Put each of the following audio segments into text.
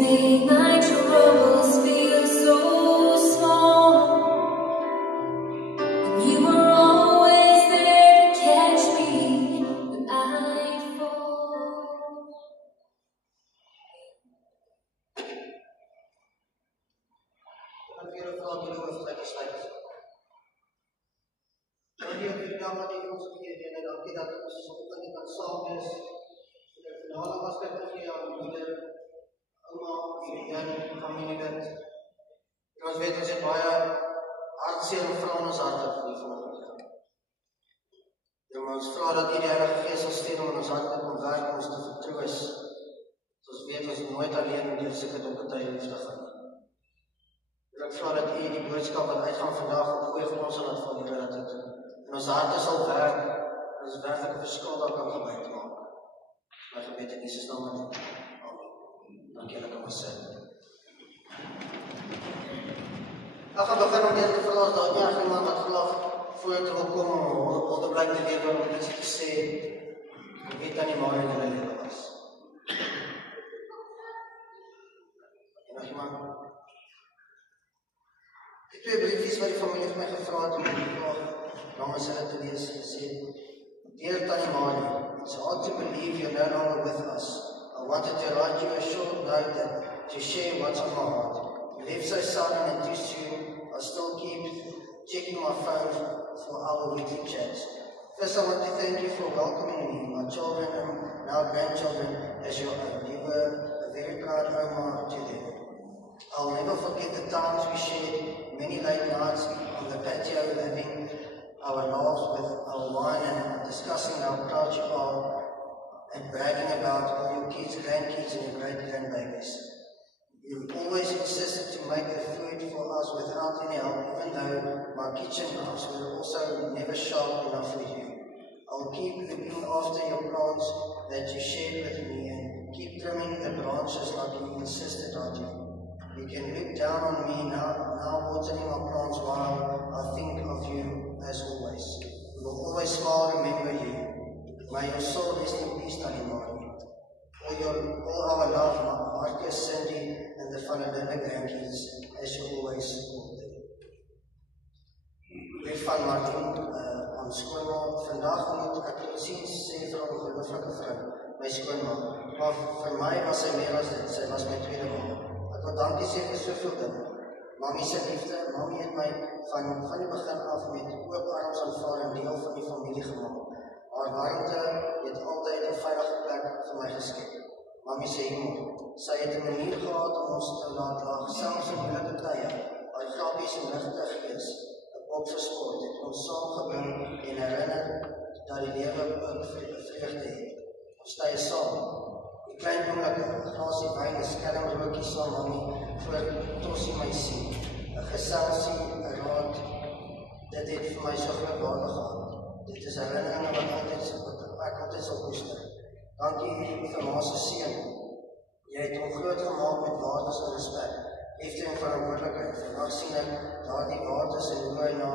made my troubles feel so small. You were always there to catch me when I fall. Ons weet ons het baie hartseer en vra in ons harte vir die volgende jaar. Ons vra dat U die Heilige Gees sal stuur om in ons harte om werk om ons te vertroos. Ons weet ons nooit alleen deur sulke donker tye hoef te gaan. Ek vra dat U die boodskap wat uitgaan vandag op goeie grond sal laat val, Here, dat dit in ons harte sal werk en ons werklik 'n verskil daar kan gebruik maak. My gebed in Jesus naam. Amen. Dankie dat kom ons sê. Ek gaan begin om net te vra as daar enige iemand wat graag vorentoe wil kom om te bly te lewe om iets te sê. Ek weet aan die maar in hulle lewe was. Enige iemand? Die twee briefies wat die familie vir my gevra het om die vraag namens hulle te lees gesê, Dear Tannie Mari, it's hard to believe you're no longer with us. I wanted to write you a short note to share what's on my heart. You left so sudden and too soon. I still keep checking my phone for our weekly chats. First, I want to thank you for welcoming me, my children and now grandchildren as your own. You were a very proud Oma to them. I'll never forget the times we shared many late nights on the patio, having our laughs with our wine and discussing how proud you are and bragging about all your kids, grandkids and your great-grandbabies. You always insisted to make the food for us without any help, even though my kitchen knives were also never sharp enough for you. I'll keep looking after your plants that you shared with me and keep trimming the branches like you insisted I do. You can look down on me now watering my plants while I think of you as always. We will always smile and remember you. May your soul rest in peace, Tannie Mari. All our love, Marcus, Cindy, and the Vanadilla grandkids, as you always support them. Brief van Martin aan skoonma. Vandag moet ek precies sê vir 'n ongelooflike vrou, my skoonma. Maar vir my was sy meer as dit. Sy was my tweede ma. Ek wil dankie sê vir soveel dinge. Mami se liefde, mami het my van die begin af met oop arms aanvaar en deel van die familie gemaak. Haar warmte het altyd 'n veilige plek vir my geskep. Mami sê humor. Sy het 'n manier gehad om ons te laat lag, selfs in moeilike tye. Haar grappies en ligte gees, 'n pop vir sport, het ons saamgebring en herinner dat die lewe 'n vreugde het. Ons tye saam. Die klein oomblikke, 'n glasie wyn, 'n skelm rookie saam mami voor Tossie my sien. 'n geselsie, 'n raad. Dit het vir my so geloofwaardig gehad. Dit is herinneringe wat ek altyd sal koester. Dankie vir ma se seun. Jy het hom groot gemaak met waardes en respek, liefde en verantwoordelikheid. Vandag sien ek daardie waardes en hoe hy na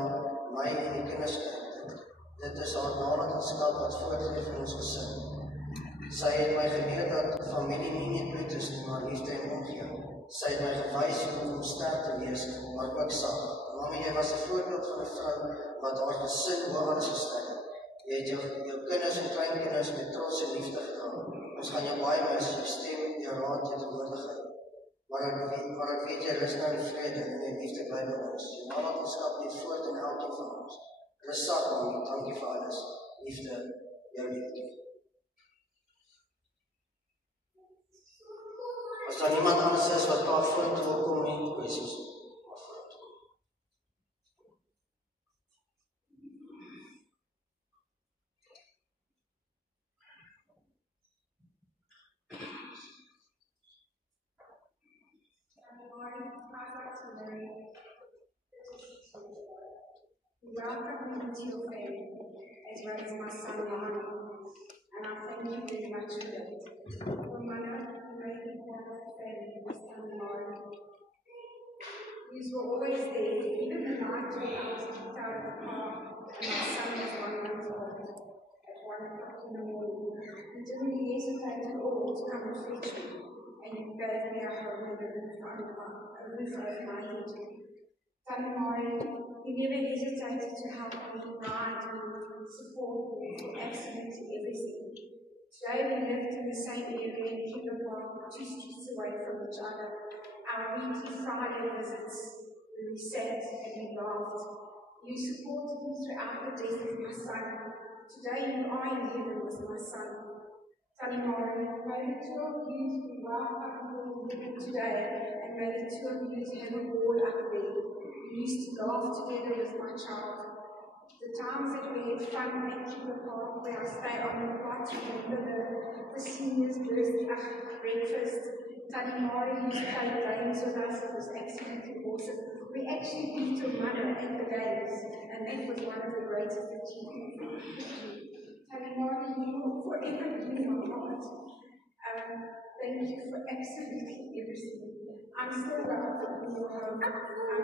my en die kinders kyk. Dit is haar nalatenskap wat voortleef in ons gesin. Sy het my geleer dat familie nie net bloed is nie, maar liefde en omgee. Sy het my gewys om sterk te wees, maar ook sag. Mama, jy was 'n voorbeeld van 'n vrou wat haar gesin bo alles gestel het. Jy het jou kinders en kleinkinders met trots en liefde gedra. Ons gaan jou baie mis, jou stem, jou raad, jou teenwoordigheid. Maar ek weet jy rus nou in vrede en jou liefde bly by ons. Jou nalatenskap leef voort in elkeen van ons. Rus sak, mami, dankie vir alles. Liefde, jou liefde. As daar niemand anders is wat daar vorentoe wil kom nie, kwessies. Welcome me into your family, as well as my son Lonnie, and I thank you very much for that. For Mother, who made me part of the family, my son Lauren. You were always there, even the night when I was kicked out of the car, and my son was 1 month old, at 1 o'clock in the morning. You didn't hesitate at all to come and fetch me, and you gave me a home. over the roof over my head. Tannie Mari, you never hesitated to help me, guide me, support me for absolutely everything. Today we lived in the same area in Hugo Park, 2 streets away from each other. Our weekly Friday visits, where we sat and we laughed. You supported me throughout the death of my son. Today you are in heaven with my son. Tannie Mari, may the two of you be well up here today, and may the two of you have a wall up there. We used to laugh together with my child. The times that we had fun at Hugo Park, where I stayed on the plot to remember the seniors' breakfast. Tannie Mari used to play games with us. It was absolutely awesome. We actually beat your mother at the games, and that was one of the greatest achievements. Tannie Mari, you will forever be in my heart. Thank you for absolutely everything. I'm still welcome in your home. I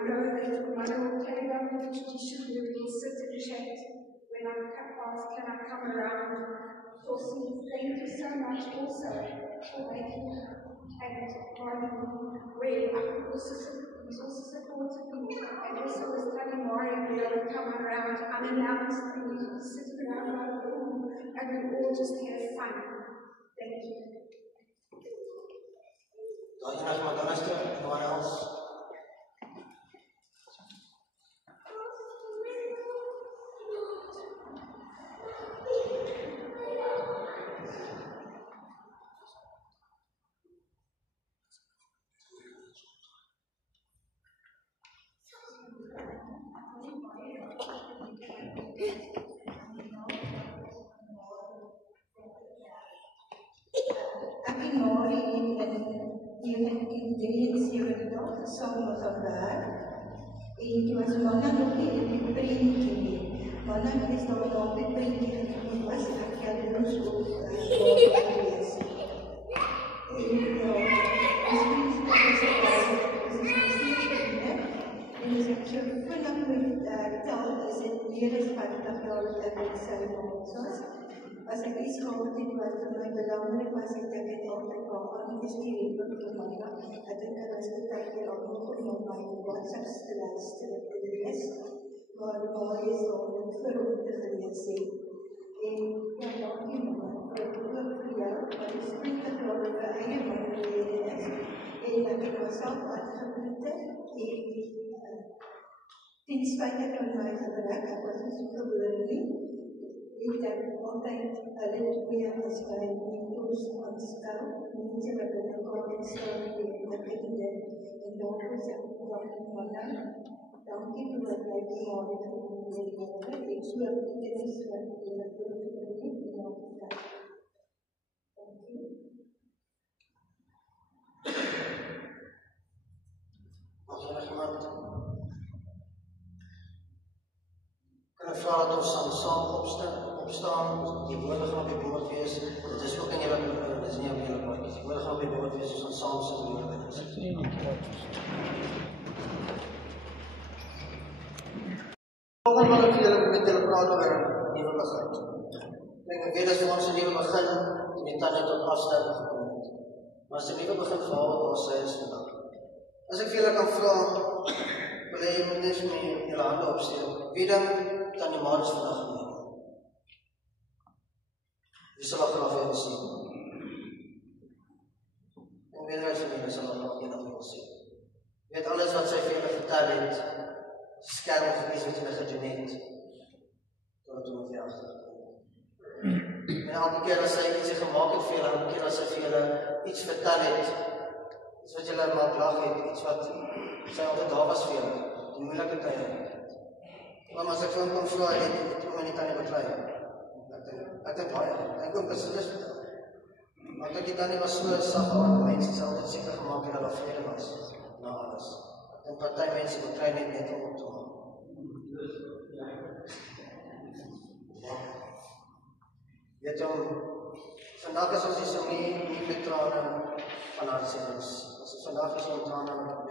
know that your mother will carry on the tradition where we sit and chat. When I can I come around? Tosi, thank you so much also for making and where I could also supported me, and also with Tannie Mari, we don't come around unannounced and we sit around by the pool and we all just have fun. Thank you. Anyone else? Tannie Mari in 1973 saam met haar werk en toe was Manna nog nie in die prentjie nie. Manna is nou op die prentjie gekom was ek Kellenus op gewees. En as ek so vinnig moet tel, is dit meer as 50 jaar dat ek in sy maand was. As ek iets gehad het wat vir my belangrik was, het ek altyd aan gestuur het vir Manna. Ek dink dat was die tyd hier al nog op my WhatsApp te luister te lees, maar jy is al net vir hom te gelees het. En ja, dankie Manna, ek ook vir jou, wat die 20 jaar op my eie man gelede is, en ek het myself uitgebreid en ten spyte van my gebrek, ek was nie so gebore nie, het ek altyd hulle twee as my mentors aanstel, mense wat in elkaar instel en bekende, en daarvoor sê ek dankie Manna, dankie vir wat jy gemaak het vir my lewe, en so betekenis wat jy het voorgebring en opgestel. Dankie. Mag jy iemand kan ek vra dat ons saam opstaan, die woorde gaan op die bord wees, dit is ook in julle, dit is nie op julle bordjies, die woorde gaan op die bord wees, ons gaan saam sing die woorde wees. Volgende wil ek met julle praat oor nuwe begin. Ek weet as ons 'n nuwe begin, en die Tannie tot afsluiting gekom het, maar as 'n nuwe begin vir haar waar sy is vandag. As ek vir julle kan vra, wil jy moet net vir julle hande opsteek, wie dink Tannie Mari is vandag geneem? Wie sal haar graag wil sien? En meerderheid van julle sal haar graag wil sien. Weet alles wat sy vir julle vertel het, skerm gewees wat julle gedoen het, totdat hom weer agtergekom het. En elke keer as sy iets gemaak het vir julle, elke keer as sy vir julle iets vertel het, iets wat julle maak lag het, iets wat sy altyd daar was vir julle, die moeilike tye. Maar as ek vir hom kon vra, het hom nie Tannie beklei. Ek dink baie, ek ook beslis vertel. Maar ek dink die Tannie was so sag aan mense, sy altyd seker gemaak het dat daar vrede was, na alles. Ek dink party mense beklei net om op te maak. Ja. Weet jy, vandag is ons nie so nie met trane van hartseer is. Vandag is ons met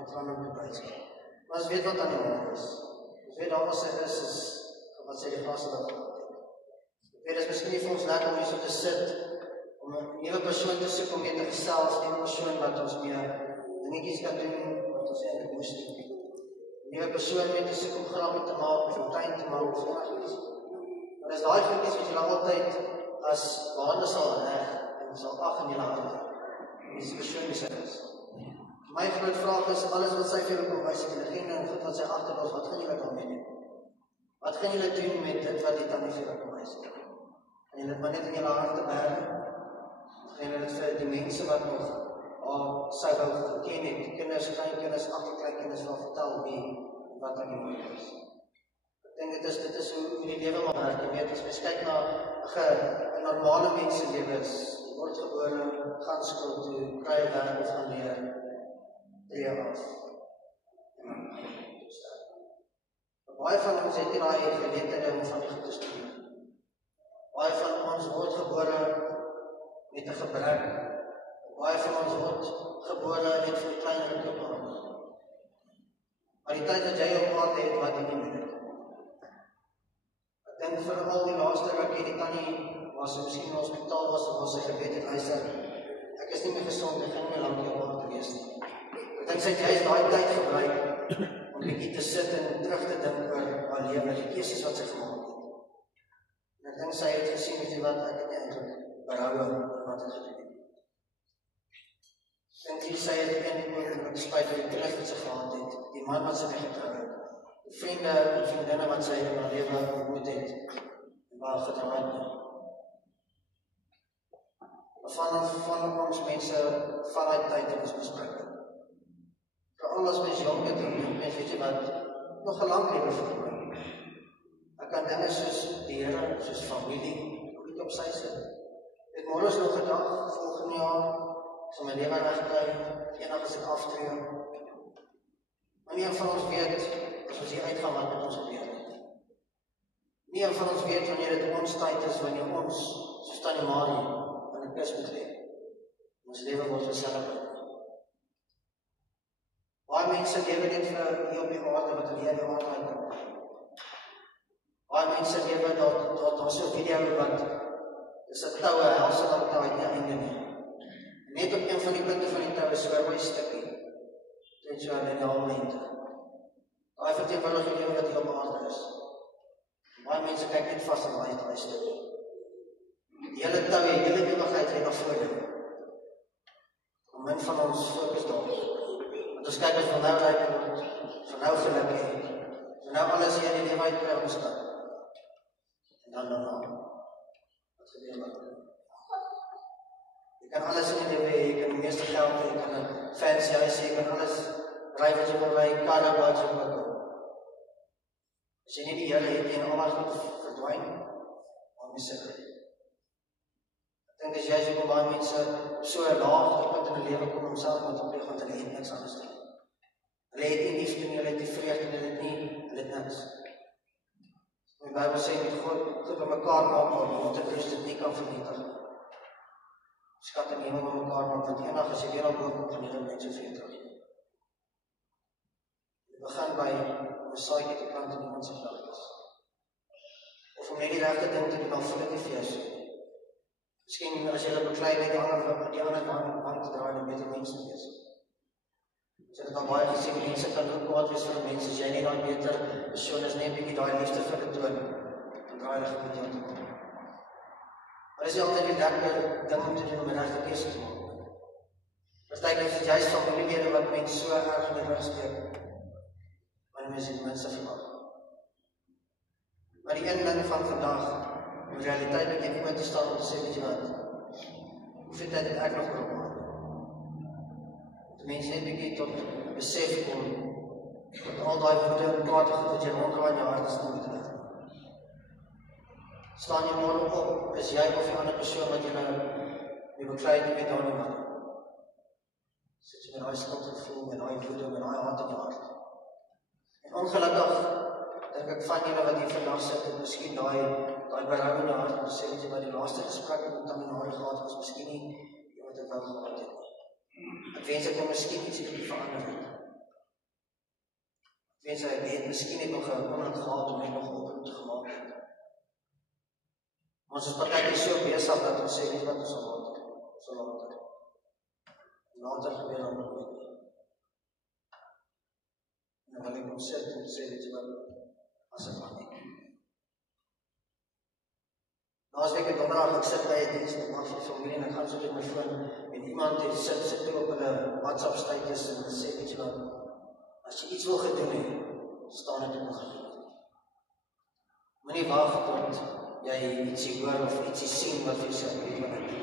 trane met blydskap. Maar ons weet wat aan die hand is. Ons weet daar wat sy is wat sy die gaste wat gehad het. Ek weet, dit is miskien nie vir ons lekker om hier so te sit, om 'n nuwe persoon te soek om mee te gesels, 'n nuwe persoon wat ons mee 'n dingetjies kan doen wat ons eintlik moes doen. Nie 'n persoon met 'n sukkelgrapie te maak of 'n tuin te maak of enigiets. Maar dis daai goedjies wat julle altyd as waarde sal reg en sal ag in julle hande. Dis persoon besit is. My groot vraag is, alles wat sy vir julle kom wys, julle geen en goed wat sy agterlos, wat gaan julle daarmee doen? Wat gaan julle doen met dit wat die tannie vir julle kom wys? Gaan julle dit maar net in julle harte berg? Gaan julle dit vir die mense wat nog sy wou geken het, kinders, kleinkinders, agterkleinkinders wil vertel wie wat aan die moeite is. Ek dink dit is hoe die lewe maar werk. Jy weet, as mens kyk na 'n normale mens se lewe is, jy word gebore, gaan skool toe, kry 'n werk of gaan leer, tree af. Baie van ons het nie daai geleenthede om van die goed te studeer. Baie van ons word gebore met 'n gebrek. Baie van ons word gebore net vir klein inkomen. Maar die tyd wat jy op aarde het, wat jy nie meer het. Ek dink veral die laaste rukkie, die tannie was miskien in 'n hospitaal was, of sy geweet het, luister, ek is nie meer gesond, ek gaan nie meer lank op aarde wees nie. Ek dink sy het juist daai tyd gebruik om bietjie te sit en terug te dink oor haar lewe, die keuses wat sy gemaak het. En ek dink sy het gesien, weet jy wat, ek het nie eintlik berou wat ek gedoen het. En die sê het een oor spyt van die kinders wat sy gehad het, die man wat sy mee getrou het, die vriende en vriendinne wat sy in haar lewe ontmoet het, en waar getrou het. Van ons mense van die tyd in ons bespreek. Veral as mens jong het en mens weet jy wat, nog 'n lang lewe verbring. Ek kan dinge soos die Here, soos familie, goed op sy sit. Ek môre is nog 'n dag, volgende jaar, so my lewe regkry, eendag as ek aftree. Maar nie een van ons weet, as ons hier uitgaan, wat met ons gebeur. Nie een van ons weet, wanneer dit ons tyd is, wanneer ons, soos Tannie Marie, in 'n kus moet leef. Ons lewe word geselebreer. Baie mense lewe net vir hier op die aarde, wat hulle hier die aarde uitkom. Baie mense lewe, daar so 'n video wat, dis 'n toue, helse wat daar uit die einde nie. Net op een van die punte van die touw is so 'n mooi stukkie. Dit so 'n lineaal lengte. Daai verteenwoordig die lewe wat hier op aarde is. Baie mense kyk net vas aan daai stukkie. Die hele touw, die hele ewigheid lê nog voor jou. En min van ons fokus daarop. Want ons kyk as van nou ryk word, van nou geluk hê, van nou alles hier in die lewe uitkry ons kan. En dan. Wat gebeur maar? Jy kan alles in die lewe hê, jy kan die meeste geld hê, jy kan 'n fancy huis hê, jy kan alles ry wat jy wil ry, karre wat jy wil koop. As jy nie die Here het en alles wat verdwyn, dan mis jy. Ek dink as jy so baie mense so 'n laag punt in die lewe kom om self met op te gaan, hulle het niks anders nie. Hulle het nie liefde nie, hulle het nie vreugde nie, hulle het niks. Die Bybel sê met God bymekaar maak, want dit dit nie kan vernietig. Skat en hemel met mekaar, want eendag as jy weer op hoop kom, gaan jy net soveel terug. Jy begin by om 'n saadjie te plant in iemand se gedagtes. Of om net die regte ding te doen, dan voel dit nie vir jou so. Miskien as jy beklei met die ander kant te draai, dan beter mense wees. As jy dit al baie gesien, mense kan ook kwaad wees vir mense, as jy nie daai beter persoon is, net 'n bietjie daai liefde vir hulle toon, dan draai hulle goed met jou te kom. Maar is nie altyd die lekker ding om te doen om 'n regte keuse te maak. Partykeer is dit juist familielede wat mense so erg in die rug steek, maar mense het mense verwag. Maar die een ding van vandag, in realiteit dat jy moet te staan om te sê, weet jy wat, hoeveel tyd het ek nog oor maak? Dat mense net bietjie tot besef kom, dat al daai woede en kwade goed wat jy ronddraai in jou hart is nie moet doen. Staan jy môre op, is jy of die ander persoon wat jy nou mee beklei nie met daai man. Sit jy met daai skuldgevoel, met daai woede, met daai haat in jou hart. En ongelukkig dink ek van julle wat hier vandag sit en miskien daai berou in die hart en sê weet jy wat die laaste gesprek met Tannie Marie gehad was miskien nie wat ek wou gehad het. Ek wens ek kon miskien iets bietjie verander het. Ek wens ek het miskien net nog 'n oomblik gehad om net nog 'n oproep te gemaak het. Ons is partykeer so besig dat ons sê, weet wat ons sal later. Later gebeur dan nooit nie. En dan wil ek hom sit en sê, weet jy wat, as ek maar nie. Laasweek het donderdag ek sit by 'n diens met my familie en ek gaan so met my foon en iemand het sit toe op hulle WhatsApp status en hulle sê, weet jy wat, as jy iets wil gedoen het, staan dit op my gedoen. Moenie wag tot jy ietsie hoor of ietsie sien wat jy sê, weet wat ek doen.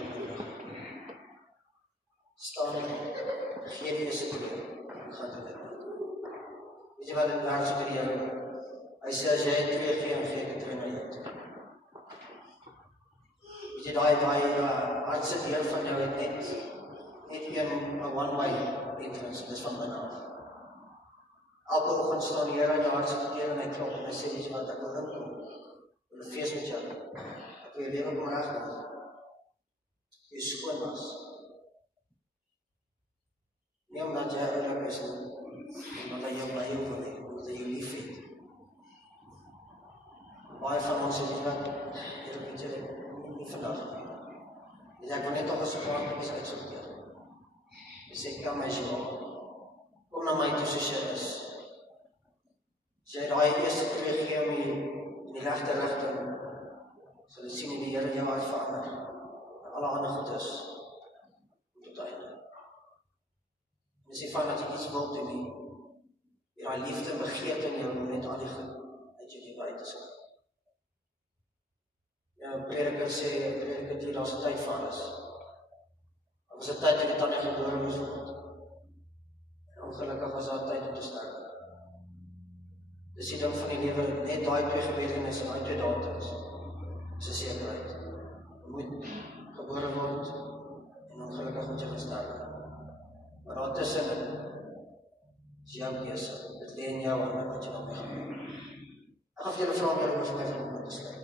Staan dit op, gee die eerste keer, ek gaan dit doen. Weet jy wat dit werk so by die Here? Hy sê as jy 2 gee en gee dit terug na jou toe. Weet jy, daai hartse deel van jou het net een one-way entrance, dis van binne af. Elke oggend staan die Here in jou hartse deel en hy klop en hy sê, weet jy wat, ek wil inkom. Ek wil 'n fees met jou. Ek wil jou lewe kom regmaak. Jy skoon was. Nie omdat jy oulik is nie, omdat hy jou by jou wil hê, omdat hy jou lief het. Baie van ons sê, Here, weet jy, nie vandag nie. Weet jy, ek wil net nog 'n separatiekies uitsorteer. Hy sê, kom as jy wil. Kom na my toe soos jy is. As jy daai eerste 2 gee in die regte rigting, sal jy sien die Here jou hart verander. En alle ander goed is tot einde. En as jy van dat jy iets wil doen nie, jy daai liefde en begeerte in jou net al die goed uit jou lewe uit te skryf. Ja, prediker sê, prediker hier, daar's 'n tyd vir alles. Daar was 'n tyd toe dit aan die gebore moes word. En ongelukkig was daar 'n tyd om te sterf. Dis die ding van die lewe, net daai 2 gebeurenisse en daai 2 datums is 'n sekerheid. Jy moet gebore word en ongelukkig moet jy sterf. Maar daar tussenin is jou keuse. Dit lê in jou hande wat jy daarmee gaan doen. Ek gaan vir julle vra om julle oor vir my vanoggend te sluit.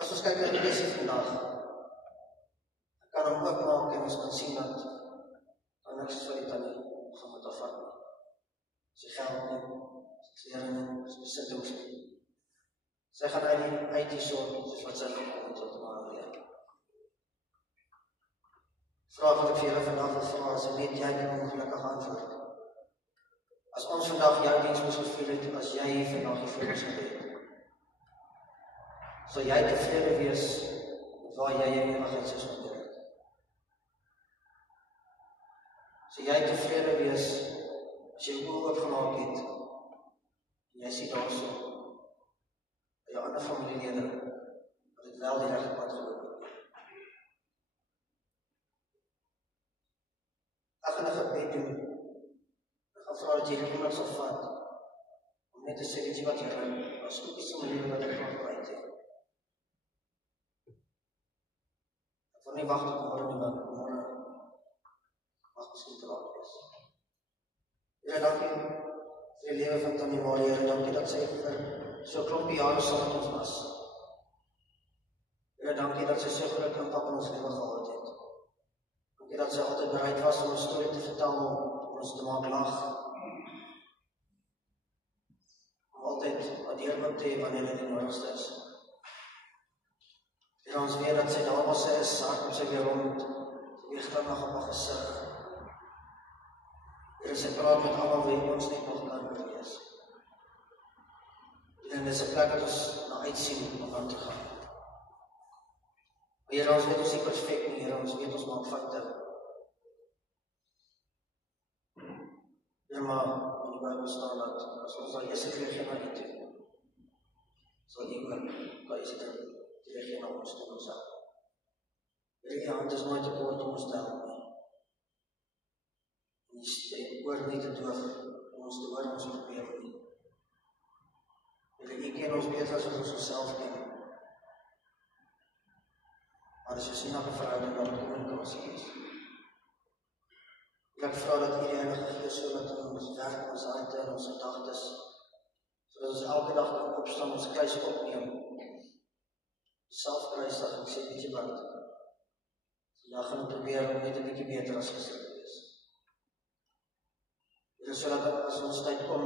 As ons kyk na die lesie vandag, ek kan hom oopmaak en ons kan sien dat daar niks vir die tannie gaan moet afvat nie. Sy geld nie, sy klere nie, sy besittings nie. Sy gaan uit die son, soos wat sy gekom het tot maar weer. Vraag wat ek vir julle vandag wil vra, as net jy kan ongelukkig antwoord. As ons vandag jou diens moes gevoel het, as jy vandag die vrede gebed, sal jy tevrede wees met waar jy jou ewigheid sou spandeer het. Sal jy tevrede wees as jy oë oopgemaak het en jy sien daarso by jou ander familielede dat dit wel die regte pad geloop het. Ek gaan 'n gebed doen. Ek gaan vra dat jy dit iemand sal vat om net te sê, weet jy wat, Here, as koekies in my lewe wat ek graag wil uitdeel. Ek wil nie wag tot môre nie, want môre mag miskien te laat wees. Here, dankie vir die lewe van Tannie Marie, Here, dankie dat sy vir so 'n klompie jare saam met ons was. Here, dankie dat sy so groot impak in ons lewe gehad het. Dankie dat sy altyd bereid was om 'n storie te vertel om ons te maak lag. Om altyd waardeerend te hê wanneer dit nodigste is. Here, ons weet dat sy daar was, sy is hard om sy weer rond, sy weer glimlag op haar gesig. Here, sy praat met almal wie ons net nog kan wees. En dis 'n plek wat ons na uitsien om aan te gaan. Maar Here, ons weet ons nie perfek nie, Here, ons weet ons maak foute. Here, maar in die Bybel staan dat as ons al eerste keer gee na U toe, sal U ook by ons teruggee na ons toe onsself. Here, U hand is nooit te kort om ons te help nie. En U oor nie te doof om ons te hoor ons probeer nie. Here, U ken ons beter as ons onsself ken. Maar as jy na 'n verhouding dan kommunikasie is. Ek vra dat U die Heilige Gees sodat ons werk in ons harte en ons gedagtes, sodat ons elke dag kan opstaan, ons kruis opneem. Selfkruisig en sê, weet jy wat, vandag gaan ek probeer om net 'n bietjie beter as gister te wees. Dit is sodat as ons tyd kom,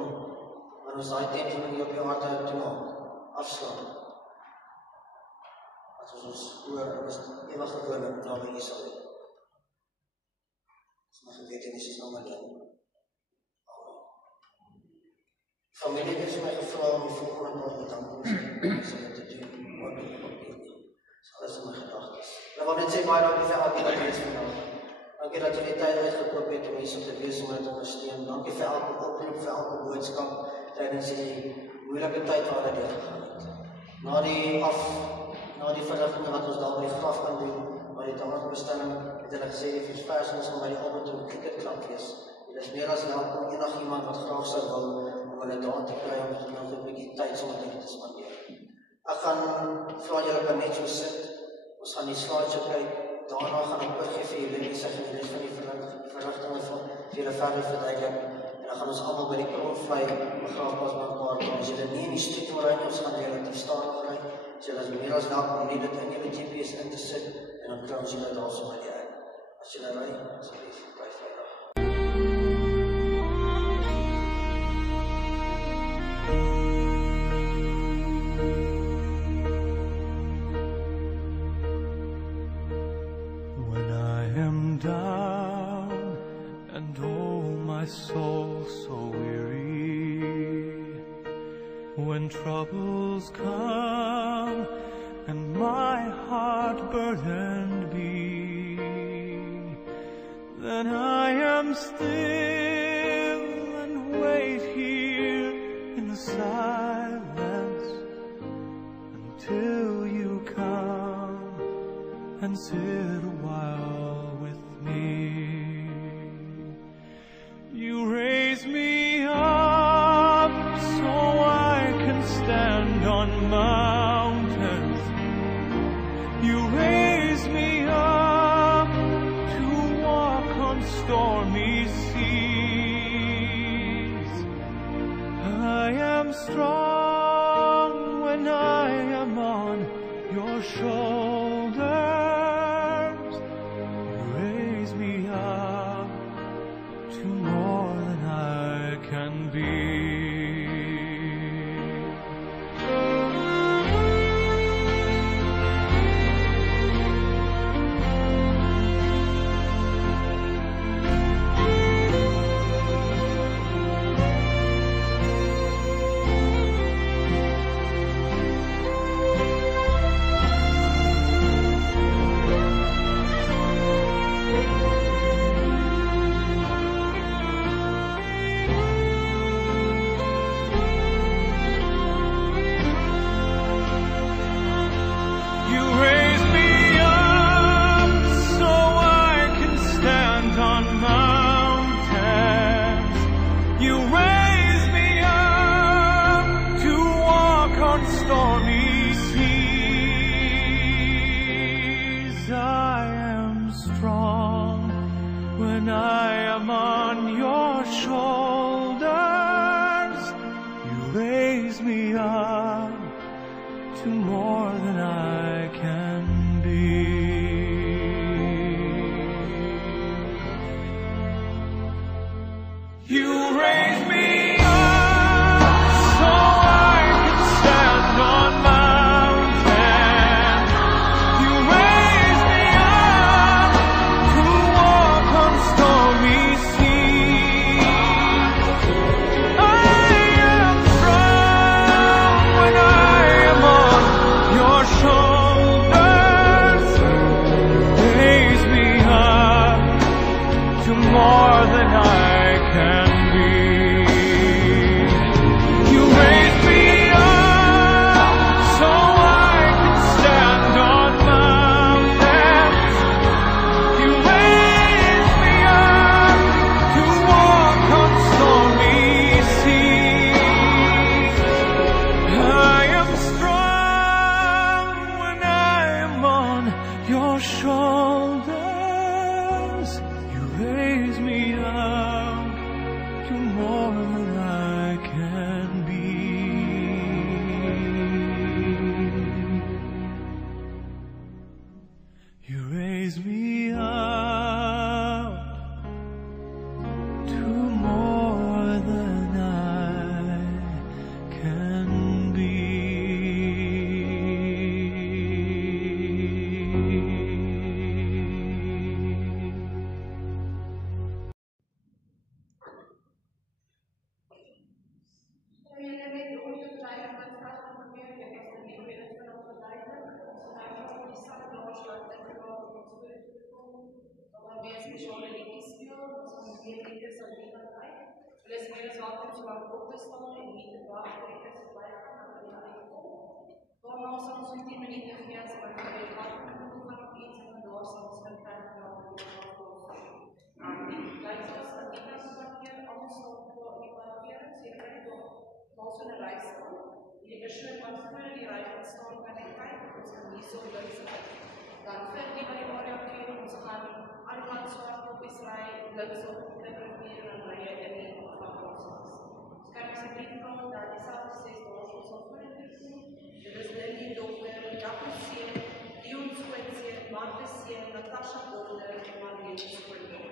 wanneer ons daai tent van op jou harte toemaak, afslaan, dat ons oor ons ewige woning naby U sal hê. Ons mag gebed in Jesus naam alleen. Familie het my gevra om die volgende dag bedanking te doen. Wat doen ek? Dis alles in my gedagtes. Ek wil net sê baie dankie vir elke wat hier is vandag. Dankie dat jy die tyd uitgekoop het om hier te wees om dit te ondersteun. Dankie vir elke oproep, vir elke boodskap tydens die moeilike tyd waar dit gegaan het. Na die verrigtinge wat ons daar by die graf kan doen, by die dagbestemming, het hulle gesê die verspersings gaan by die Alberton cricketklub wees. Dit is meer as welkom enigiemand wat graag sou wil om hulle daar te kry om nog 'n bietjie tyd saam met hulle te spandeer. Ek gaan vra julle kan net so sit. Ons gaan die slideshow kyk. Daarna gaan ek oorgee vir julle die res van die verrigtinge vir julle verder verduidelik. En dan gaan ons almal by die Kronvlei begraafplaas bymekaar kom. As julle nie in die stoet wil ry nie, ons gaan relatief stadig ry. So julle is meer as welkom om nie dit in julle GPS in te sit en dan kry ons julle daar so by die uit. As julle ry, asseblief bly veilig. When I am down and oh my soul so weary, when troubles come and my heart burdened be, then I am still and wait here in the silence until you come and sit a while with me. You raise me up so I can stand on mountains. You raise me up to walk on stormy seas. I am strong when I am on your shoulders. You raise me up to more than I can be. When I am on your shoulders, you raise me up to more than I can be. You raise me up so I can stand on mountains. You raise me up to walk on stormy seas. I am strong when I am on your shoulders. later so lang op te staan en nie te wag vir die eerste baie gaan dan die uitkom. Daarna sal ons so 10 minute gee as wat vir die wat gaan op iets en daar sal ons kan verder praat oor die leiers wat die kwartier almal sal voor die kwartier seker nie door maar so 'n ry staan. Die persoon wat voor die ry gaan staan kan net kyk ons kan hier so links uit. Dan vir die by die area keer ons gaan aanpad swart koppies ry links op die rivier en ry in die afvalplaas. Ons kan asseblief vra dat dieselfde 6 dae ons sal vorentoe kom. Dit is Lily Dokter, Jacques Seer, Dion Switzer, Martha Seer, Natasha Bonder en Marlene Switzer.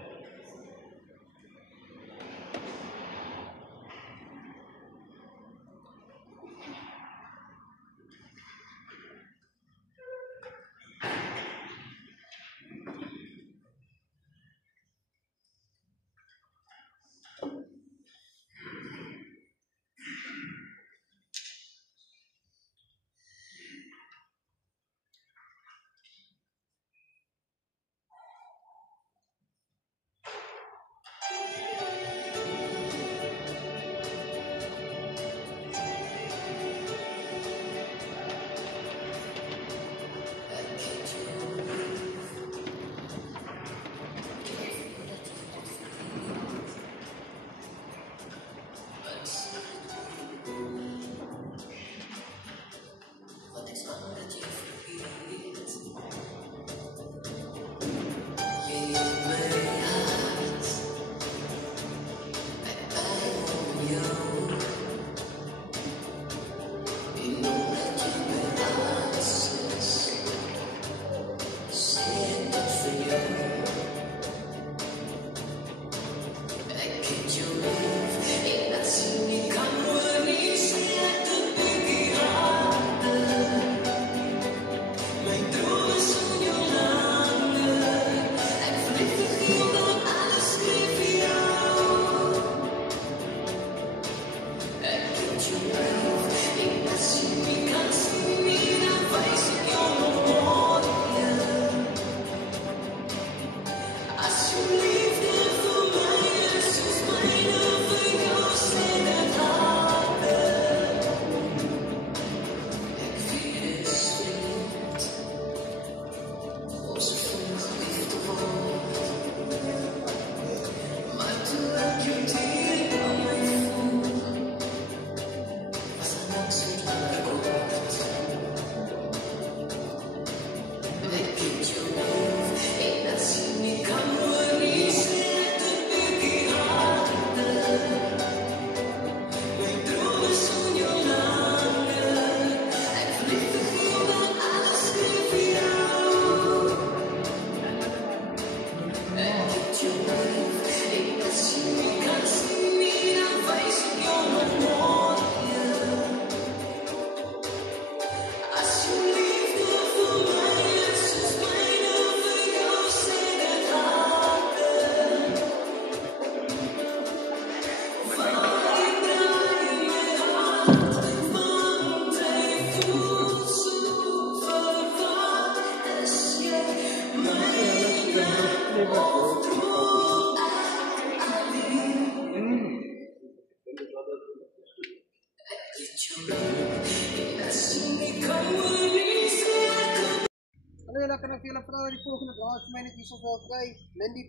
Die volgende draad vir my net hierso wil kry. Lindy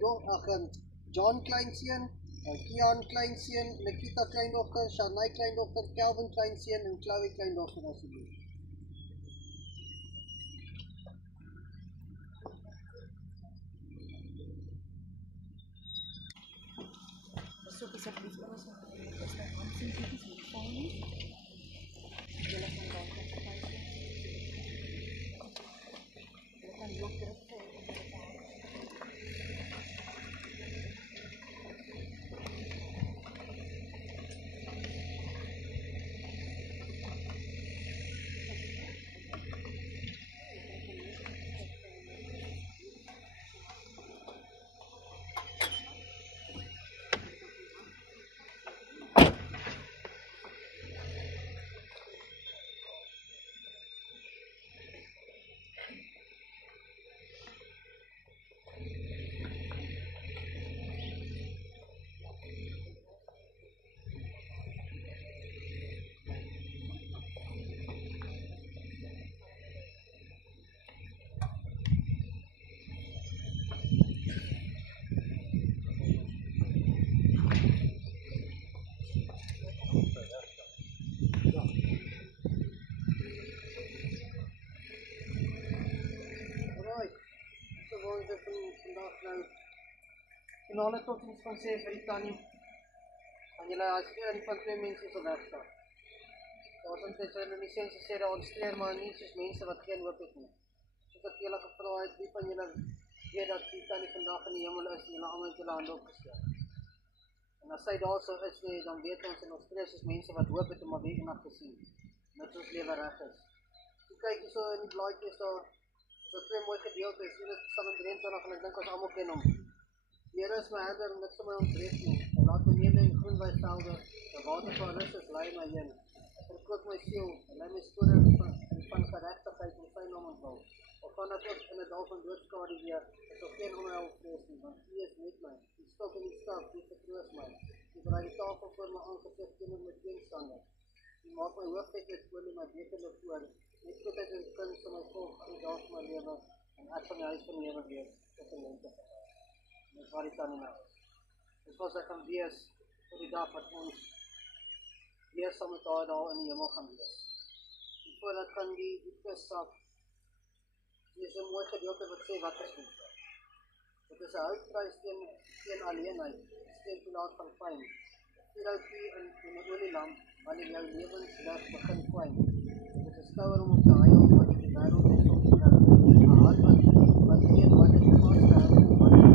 John Kleinseun, Kian Kleinseun, Nikita Kleindogter, Shanay Kleindogter, Kelvin Kleinseun en Chloe Kleindogter asseblief. So asseblief ons beste aansien bietjie met fyn. Julle kan dalk kyk. Julle kan loop terug. finale totsiens van sê vir die tannie, en julle as een van twee mense sal wegstaan. Ons het in die sin gesê dat ons streer maar nie soos mense wat geen hoop het nie. Soos ek julle gevra het, wie van julle weet dat die tannie vandag in die hemel is en julle almal het julle hande opgesteek. En as sy daar sou is nie, dan weet ons en ons streer soos mense wat hoop het om maar weer eendag te sien, dat ons lewe reg is. So kyk hier so in die blaadjie is daar twee mooi gedeeltes, hier is Psalm 23 en ek dink ons almal ken hom. Die Here is my herder en niks sal my ontbreek nie. En laat my neer in groen weivelde, waar water van rus is, lei my heen. Ek verkoop my siel en lei my spore van geregtigheid en sy naam onthou. Of van dat ook in 'n dal van doodskade weer, ek sal geen onheil vrees nie, want U is met my. Die stok en die staf, die vertroos my. U berei die tafel voor my aangesig teenoor my teenstander. U maak my hoof vet met olie, my beker loop voor. Net goedheid en guns sal my volg al die dae van my lewe, en ek van die huis van die Here wees tot in lengte van dae. Dis waar die tannie nou is. Dis wat ek kan wees vir die dag wat ons weer saam met haar daar in die hemel gaan wees. En voordat gaan die kussak, hier is 'n mooi gedeelte wat sê wat is liefde. Dit is 'n houtprys teen alleenheid, steunpilaar van pyn. Vuurhoutjie in 'n olielamp, wanneer jou lewenslig begin kwyn. Dit is 'n skouer om op te huil, wanneer die wêreld is opgegaan. 'n hart wat weet wat dit vasstel, wanneer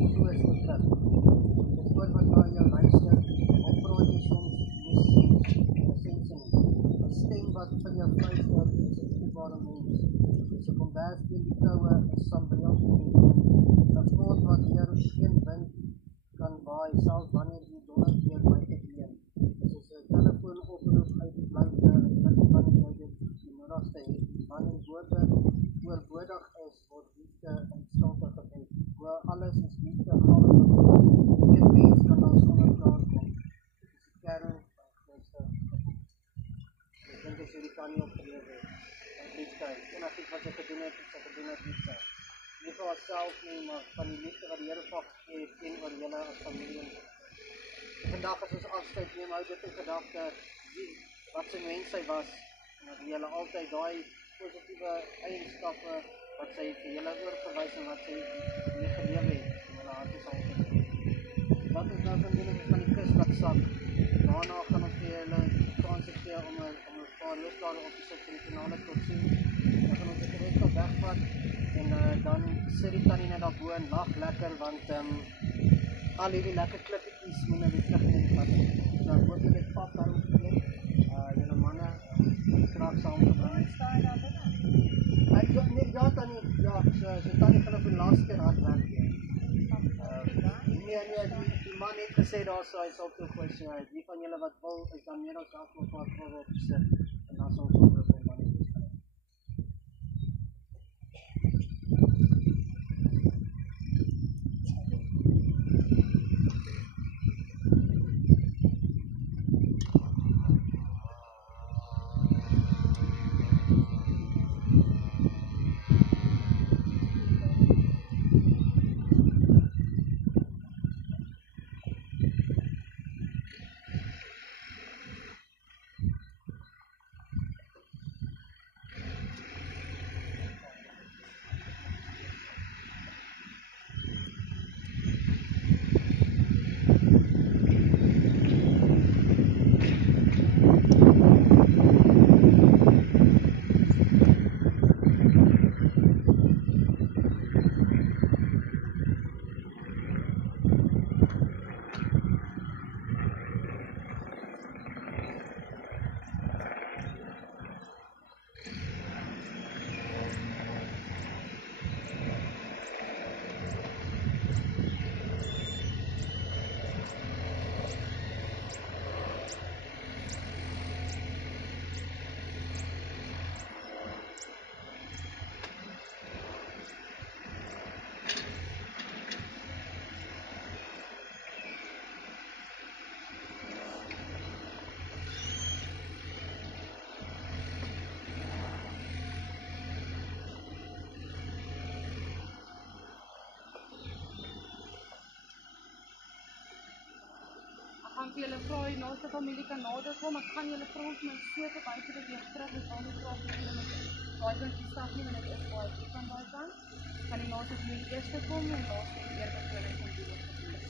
jy so is getrek. Dit is wat daar in jou luister, of praat jy soms nie sien, nie. 'n stem wat van jou fluister, is 'n dierbare mens. So kom bers teen die koue, is sambreel teen die wind. 'n voort wat hier geen wind kan waai, selfs wanneer die donder weer my te leen. Dit is 'n telefoonoproep uit die blanke, wanneer jy dit die middagste het, wanneer woorde oorbodig is, word liefde in stilte gebed. Waar alles is liefde, alles wat geen mens kan dan sonder praat kom. Dit is die kern van Christus. Ek dink as jy die kan nie opgelewe het, en liefde, en as iets wat jy gedoen het, is gedoen het liefde. Nie vir onsself nie, maar van die liefde wat die Here vir gegee het teenoor julle as familie. Vandag as ons afskeid neem, hou dit in gedagte wat sy mens sy was, en dat julle altyd daai positiewe eienskappe wat sy vir julle oorgewys en wat sy mee gelewe het, in julle harte sal opgee. Wat ons nou van doen, ons van die kus laat sak. Daarna gaan ons vir julle kanse gee om 'n paar losblare op te sit vir die finale totsiens. Dan gaan ons dit gereedskap wegvat. En dan sit die tannie net daarbo en lag lekker, want al hierdie lekker klippietjies moet nou weer terug in die gat. So ek hoop dat dit pap daarom geweet. Julle manne graag saamgebring. Ja tannie, ja, so tannie gaan op die laaste keer hard werk hier. Nee, die man het gesê daar so, hy sal toegooi, so die van julle wat wil, is dan meer as af wat wil op sit. En dan sal ons op en dan is dit. Gaan vir julle vra die naaste familie kan nader kom, ek gaan julle vra om my so te buite dat jy terug is, dan moet ek vra vir julle met daai kant die stap nie, want dit is baie goed van daai kant. Van die laaste moet die eerste kom en laaste die eerste voor die komputer gewees.